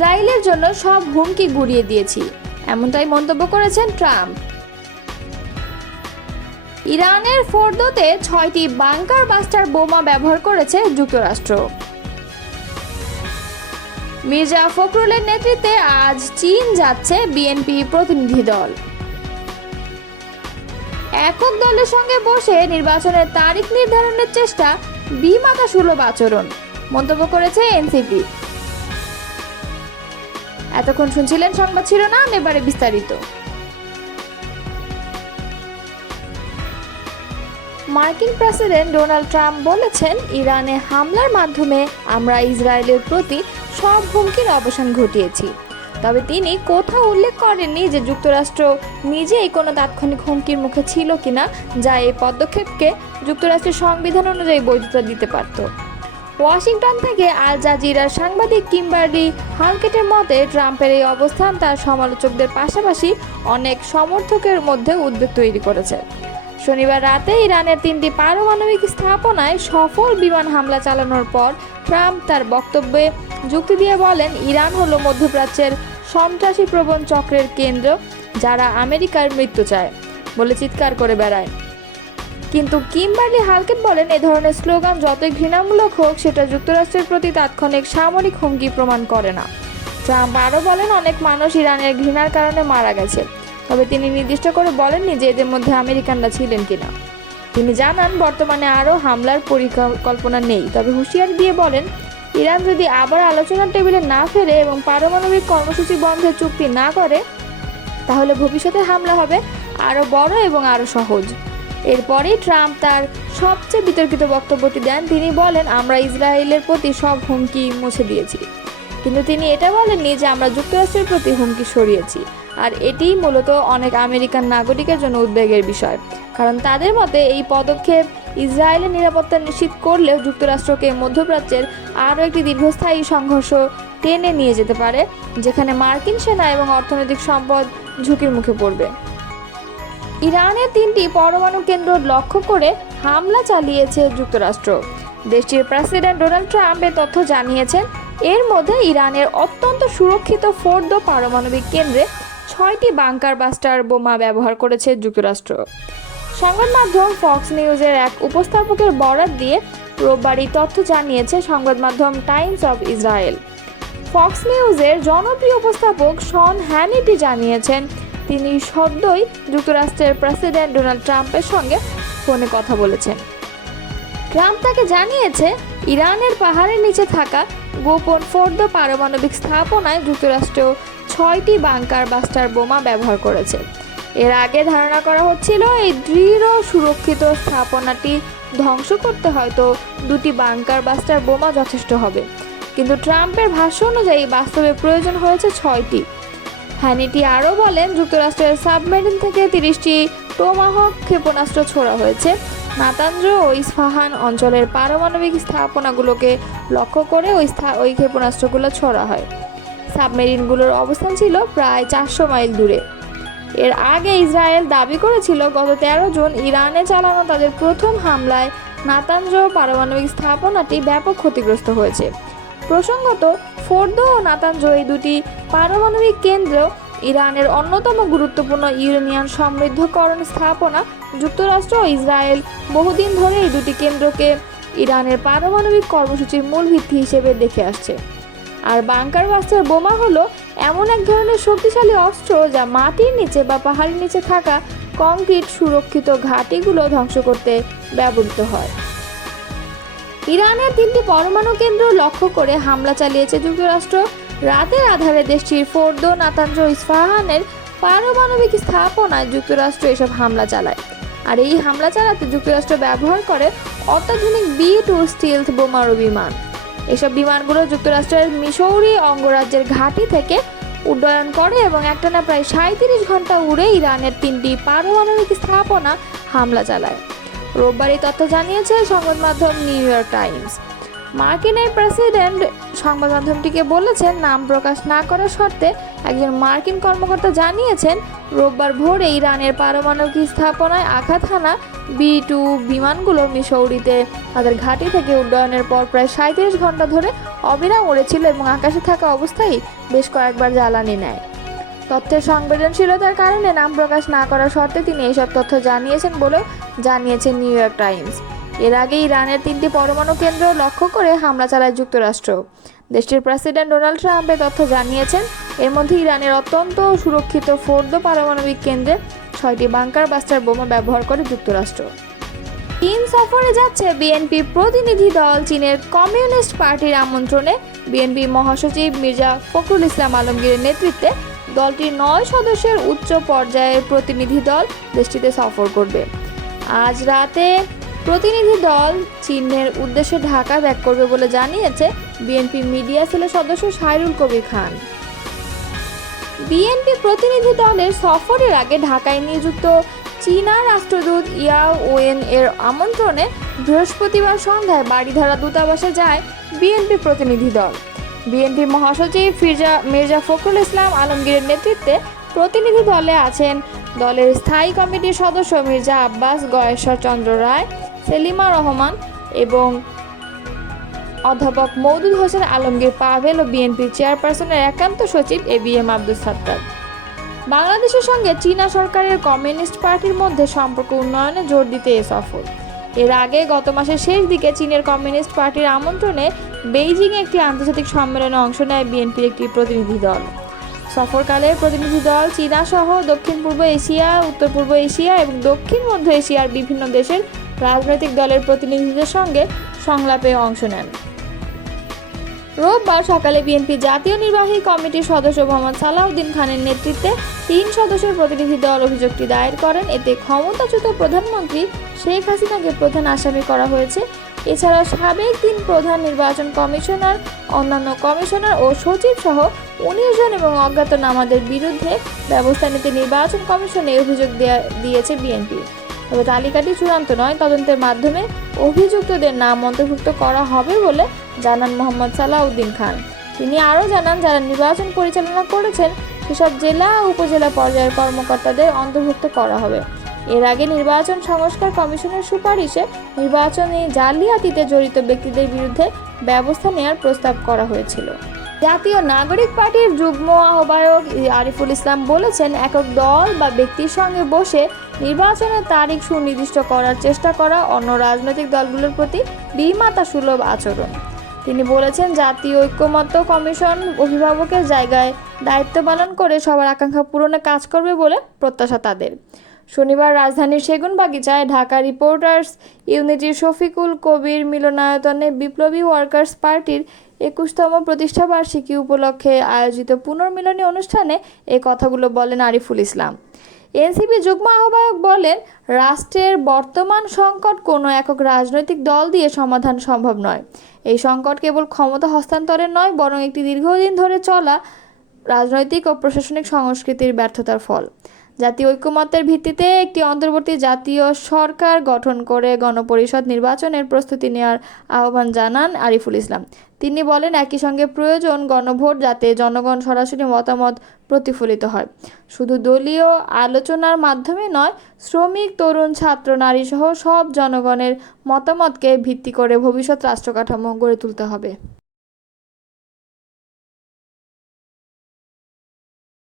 ইসরায়েলের জন্য সব হুমকি গুড়িয়ে দিয়েছি, এমনটাই মন্তব্য করেছেন ট্রাম্প। ইরানের ফোর্দোতে 6টি বাংকার বাস্টার বোমা ব্যবহার করেছে যুক্তরাষ্ট্র। মির্জা ফখরুলের নেতৃত্বে আজ চীন যাচ্ছে বিএনপি প্রতিনিধি দল। একক দলের সঙ্গে বসে নির্বাচনের তারিখ নির্ধারণের চেষ্টা বিমাতা সুলভ আচরণ, মন্তব্য করেছে এনসিপি। এতক্ষণ শুনছিলেন সংবাদ শিরোনাম, এবারে বিস্তারিত। মার্কিন প্রেসিডেন্ট ডোনাল্ড ট্রাম্প বলেছেন, ইরানে হামলার মাধ্যমে আমরা ইসরায়েলের প্রতি সব হুমকির অবসান ঘটিয়েছি। তবে তিনি কোথাও উল্লেখ করেননি যে যুক্তরাষ্ট্র নিজেই কোনো তাৎক্ষণিক হুমকির মুখে ছিল কিনা, যা এই পদক্ষেপকে যুক্তরাষ্ট্রের সংবিধান অনুযায়ী বৈধতা দিতে পারত। ওয়াশিংটন থেকে আল জাজিরার সাংবাদিক কিম্বারলি হালকেটের মতে, ট্রাম্পের এই অবস্থান তার সমালোচকদের পাশাপাশি অনেক সমর্থকের মধ্যে উদ্বেগ তৈরি করেছে। শনিবার রাতে ইরানের 3টি পারমাণবিক স্থাপনায় সফল বিমান হামলা চালানোর পর ট্রাম্প তার বক্তব্যে যুক্তি দিয়ে বলেন, ইরান হলো মধ্যপ্রাচ্যের সন্ত্রাসী প্রবণ চক্রের কেন্দ্র, যারা আমেরিকার মৃত্যু চায় বলে চিৎকার করে বেড়ায়। কিন্তু কিম্বারলি হালকেট বলেন, এ ধরনের স্লোগান যতই ঘৃণামূলক হোক, সেটা যুক্তরাষ্ট্রের প্রতি তাৎক্ষণিক সামরিক হুমকি প্রমাণ করে না। ট্রাম্প আরও বলেন, অনেক মানুষ ইরানের ঘৃণার কারণে মারা গেছে, তবে তিনি নির্দিষ্ট করে বলেননি যে এদের মধ্যে আমেরিকানরা ছিলেন কিনা। তিনি জানান, বর্তমানে আরও হামলার পরিকল্পনা নেই, তবে হুঁশিয়ারি দিয়ে বলেন, ইরান যদি আবার আলোচনার টেবিলে না ফেরে এবং পারমাণবিক কর্মসূচি বন্ধের চুক্তি না করে, তাহলে ভবিষ্যতে হামলা হবে আরও বড় এবং আরও সহজ। এরপরেই ট্রাম্প তার সবচেয়ে বিতর্কিত বক্তব্যটি দেন। তিনি বলেন, আমরা ইসরায়েলের প্রতি সব হুমকি মুছে দিয়েছি, কিন্তু তিনি এটা বলেননি যে আমরা যুক্তরাষ্ট্রের প্রতি হুমকি সরিয়েছি। আর এটিই মূলত অনেক আমেরিকান নাগরিকের জন্য উদ্বেগের বিষয়, কারণ তাদের মতে এই পদক্ষেপ ইসরায়েলের নিরাপত্তা নিশ্চিত করলেও যুক্তরাষ্ট্রকে মধ্যপ্রাচ্যের আরও একটি দীর্ঘস্থায়ী সংঘর্ষ টেনে নিয়ে যেতে পারে, যেখানে মার্কিন সেনা এবং অর্থনৈতিক সম্পদ ঝুঁকির মুখে পড়বে। ইরানের 3টি পরমাণু কেন্দ্র লক্ষ্য করে হামলা চালিয়েছে যুক্তরাষ্ট্র। দেশটির প্রেসিডেন্ট ডোনাল্ড ট্রাম্প এ তথ্য জানিয়েছেন। এর মধ্যে ইরানের অত্যন্ত সুরক্ষিত ফোর্দো পারমাণবিক কেন্দ্রে 6টি বাংকার বাস্টার বোমা ব্যবহার করেছে যুক্তরাষ্ট্র। সংবাদ মাধ্যম ফক্স নিউজের এক উপস্থাপকের বরাত দিয়ে রোববার এই তথ্য জানিয়েছে সংবাদ মাধ্যম টাইমস অব ইসরায়েল। ফক্স নিউজের জনপ্রিয় উপস্থাপক শন হ্যানিটি জানিয়েছেন, তিনি সদ্যই যুক্তরাষ্ট্রের প্রেসিডেন্ট ডোনাল্ড ট্রাম্পের সঙ্গে ফোনে কথা বলেছেন। ট্রাম্প তাকে জানিয়েছে, ইরানের পাহাড়ের নিচে থাকা গোপন ফোর্দো পারমাণবিক স্থাপনায় যুক্তরাষ্ট্র 6টি বাংকার বাস্টার বোমা ব্যবহার করেছে। এর আগে ধারণা করা হচ্ছিল, এই দৃঢ় সুরক্ষিত স্থাপনাটি ধ্বংস করতে হয়তো 2টি বাংকার বাস্টার বোমা যথেষ্ট হবে, কিন্তু ট্রাম্পের ভাষ্য অনুযায়ী বাস্তবে প্রয়োজন হয়েছে 6টি। হ্যানিটি আরও বলেন, যুক্তরাষ্ট্রের সাবমেরিন থেকে 30টি টোমাহক ক্ষেপণাস্ত্র ছোড়া হয়েছে। নাতাঞ্জ ও ইস্পাহান অঞ্চলের পারমাণবিক স্থাপনাগুলোকে লক্ষ্য করে ওই ক্ষেপণাস্ত্রগুলো ছোড়া হয়। সাবমেরিনগুলোর অবস্থান ছিল প্রায় 400 মাইল দূরে। এর আগে ইসরায়েল দাবি করেছিল, গত 13 জুন ইরানে চালানো তাদের প্রথম হামলায় নাতাঞ্জ পারমাণবিক স্থাপনাটি ব্যাপক ক্ষতিগ্রস্ত হয়েছে। প্রসঙ্গত, ফোর্দো ও নাতাঞ্জ এই দুটি পারমাণবিক কেন্দ্র ইরানের অন্যতম গুরুত্বপূর্ণ ইউরেনিয়াম সমৃদ্ধকরণ স্থাপনা। যুক্তরাষ্ট্র ও ইসরায়েল বহুদিন ধরে এই দুটি কেন্দ্রকে ইরানের পারমাণবিক কর্মসূচির মূল ভিত্তি হিসেবে দেখে আসছে। আর বাংকার বাস্টার বোমা হলো এমন এক ধরনের শক্তিশালী অস্ত্র, যা মাটির নিচে বা পাহাড়ের নিচে থাকা কংক্রিট সুরক্ষিত ঘাঁটিগুলো ধ্বংস করতে ব্যবহৃত হয়। ইরানের 3টি পরমাণু কেন্দ্র লক্ষ্য করে হামলা চালিয়েছে যুক্তরাষ্ট্র। রাতের আধারে দেশটির ফোর্দো, নাতাঞ্জ ও ইস্পাহানের পারমাণবিক স্থাপনায় যুক্তরাষ্ট্র এসব হামলা চালায়। আর এই হামলা চালাতে যুক্তরাষ্ট্র ব্যবহার করে অত্যাধুনিক B-2 স্টিলথ বোমারু বিমান। এসব বিমানগুলো যুক্তরাষ্ট্রের মিসৌরি অঙ্গরাজ্যের ঘাঁটি থেকে উড্ডয়ন করে এবং একটানা প্রায় 37 ঘন্টা উড়ে ইরানের 3টি পারমাণবিক স্থাপনা হামলা চালায়। রোববার এই তথ্য জানিয়েছে সংবাদ মাধ্যম নিউ ইয়র্ক টাইমস। মার্কিন এই প্রেসিডেন্ট সংবাদ মাধ্যমটিকে বলেছেন, নাম প্রকাশ না করার শর্তে একজন মার্কিন কর্মকর্তা জানিয়েছেন, রোববার ভোরে ইরানের পারমাণবিক স্থাপনায় আঘাত হানা B-2 বিমানগুলো মিসৌরিতে তাদের ঘাঁটি থেকে উড্ডয়নের পর প্রায় 37 ঘন্টা ধরে অবিরাম উড়েছিল এবং আকাশে থাকা অবস্থায় বেশ কয়েকবার জ্বালানি নেয়। তথ্যের সংবেদনশীলতার কারণে নাম প্রকাশ না করার শর্তে তিনি এসব তথ্য জানিয়েছেন বলেও জানিয়েছে নিউ ইয়র্ক টাইমস। এর আগে ইরানের 3টি পরমাণু কেন্দ্র লক্ষ্য করে হামলা চালায় যুক্তরাষ্ট্র। দেশটির প্রেসিডেন্ট ডোনাল্ড ট্রাম্প এ তথ্য জানিয়েছেন। এর মধ্যে ইরানের অত্যন্ত সুরক্ষিত ফোর্দো পারমাণবিক কেন্দ্রে 6টি বাংকার বাস্টার বোমা ব্যবহার করে যুক্তরাষ্ট্র। চীন সফরে যাচ্ছে বিএনপি প্রতিনিধি দল। চীনের কমিউনিস্ট পার্টির আমন্ত্রণে বিএনপি মহাসচিব মির্জা ফখরুল ইসলাম আলমগীরের নেতৃত্বে দলটির 9 সদস্যের উচ্চ পর্যায়ের প্রতিনিধি দল দেশটিতে সফর করবে। আজ রাতে প্রতিনিধি দল চীনের উদ্দেশ্যে ঢাকা ত্যাগ করবে বলে জানিয়েছে বিএনপি মিডিয়া সেলের সদস্য সাইরুল কবির খান। বিএনপি প্রতিনিধি দলের সফরের আগে ঢাকায় নিযুক্ত চীনা রাষ্ট্রদূত ইয়াও ওয়েন এর আমন্ত্রণে বৃহস্পতিবার সন্ধ্যায় বাড়িধারা দূতাবাসে যায় বিএনপি প্রতিনিধি দল। বিএনপি মহাসচিব মির্জা ফখরুল ইসলাম আলমগীরের নেতৃত্বে প্রতিনিধি দলে আছেন দলের স্থায়ী কমিটির সদস্য মির্জা আব্বাস, গয়েশ্বর চন্দ্র রায়, সেলিমা রহমান এবং অধ্যাপক মওদুদ হোসেন আলমগীর পাভেল ও বিএনপির চেয়ারপারসনের একান্ত সচিব এবিএম আব্দুস সাত্তার। বাংলাদেশের সঙ্গে চীনা সরকারের কমিউনিস্ট পার্টির মধ্যে সম্পর্ক উন্নয়নে জোর দিতে এ সফর। এর আগে গত মাসের শেষ দিকে চীনের কমিউনিস্ট পার্টির আমন্ত্রণে বেইজিংয়ে একটি আন্তর্জাতিক সম্মেলনে অংশ নেয় বিএনপির একটি প্রতিনিধি দল। সফরকালে প্রতিনিধি দল চীনা সহ দক্ষিণ পূর্ব এশিয়া, উত্তর পূর্ব এশিয়া এবং দক্ষিণ মধ্য এশিয়ার বিভিন্ন দেশের রাজনৈতিক দলের প্রতিনিধিদের সঙ্গে সংলাপে অংশ নেন। রোববার সকালে বিএনপি জাতীয় নির্বাহী কমিটির সদস্য মোহাম্মদ সালাউদ্দিন খানের নেতৃত্বে 3 সদস্যের প্রতিনিধি দল অভিযোগটি দায়ের করেন। এতে ক্ষমতাচ্যুত প্রধানমন্ত্রী শেখ হাসিনাকে প্রধান আসামি করা হয়েছে। এছাড়াও সাবেক 3 প্রধান নির্বাচন কমিশনার, অন্যান্য কমিশনার ও সচিব সহ 19 জন এবং অজ্ঞাতনামাদের বিরুদ্ধে ব্যবস্থা নিতে নির্বাচন কমিশনে অভিযোগ দিয়েছে বিএনপি। তবে তালিকাটি চূড়ান্ত নয়, তদন্তের মাধ্যমে অভিযুক্তদের নাম অন্তর্ভুক্ত করা হবে বলে জানান মোহাম্মদ সালাউদ্দিন খান। তিনি আরও জানান, যারা নির্বাচন পরিচালনা করেছেন সেসব জেলা ও উপজেলা পর্যায়ের কর্মকর্তাদের অন্তর্ভুক্ত করা হবে। এর আগে নির্বাচন সংস্কার কমিশনের সুপারিশে নির্বাচনী জালিয়াতিতে জড়িত ব্যক্তিদের বিরুদ্ধে ব্যবস্থা নেওয়ার প্রস্তাব করা হয়েছিল। জাতীয় নাগরিক পার্টির যুগ্ম আহ্বায়ক আরিফুল ইসলাম বলেছেন, একক দল বা ব্যক্তির সঙ্গে বসে নির্বাচনের তারিখ সুনির্দিষ্ট করার চেষ্টা করা অন্য রাজনৈতিক দলগুলোর প্রতি বিমাতা সুলভ আচরণ। তিনি বলেছেন, জাতীয় ঐক্যমত্য কমিশন অভিভাবকের জায়গায় দায়িত্ব পালন করে সবার আকাঙ্ক্ষা পূরণে কাজ করবে বলে প্রত্যাশা তাদের। শনিবার রাজধানীর সেগুনবাগিচায় ঢাকা রিপোর্টার্স ইউনিটির শফিকুল কবির মিলনায়তনে বিপ্লবী ওয়ার্কার্স পার্টির 21তম প্রতিষ্ঠাবার্ষিকী উপলক্ষে আয়োজিত পুনর্মিলনী অনুষ্ঠানে এই কথাগুলো বলেন আরিফুল ইসলাম। এনসিপি যুগ্ম আহ্বায়ক বলেন, রাষ্ট্রের বর্তমান সংকট কোনো একক রাজনৈতিক দল দিয়ে সমাধান সম্ভব নয়। এই সংকট কেবল ক্ষমতা হস্তান্তরের নয়, বরং একটি দীর্ঘদিন ধরে চলা রাজনৈতিক ও প্রশাসনিক সংস্কৃতির ব্যর্থতার ফল। জাতীয় ঐক্যমত্যের ভিত্তিতে একটি অন্তর্বর্তী জাতীয় সরকার গঠন করে গণপরিষদ নির্বাচনের প্রস্তুতি নেওয়ার আহ্বান জানান আরিফুল ইসলাম। তিনি বলেন, একই সঙ্গে প্রয়োজন গণভোট, যাতে জনগণ সরাসরি মতামত প্রতিফলিত হয়। শুধু দলীয় আলোচনার মাধ্যমে নয়, শ্রমিক, তরুণ, ছাত্র, নারী সহ সব জনগণের মতামতকে ভিত্তি করে ভবিষ্যৎ রাষ্ট্র কাঠামো গড়ে তুলতে হবে।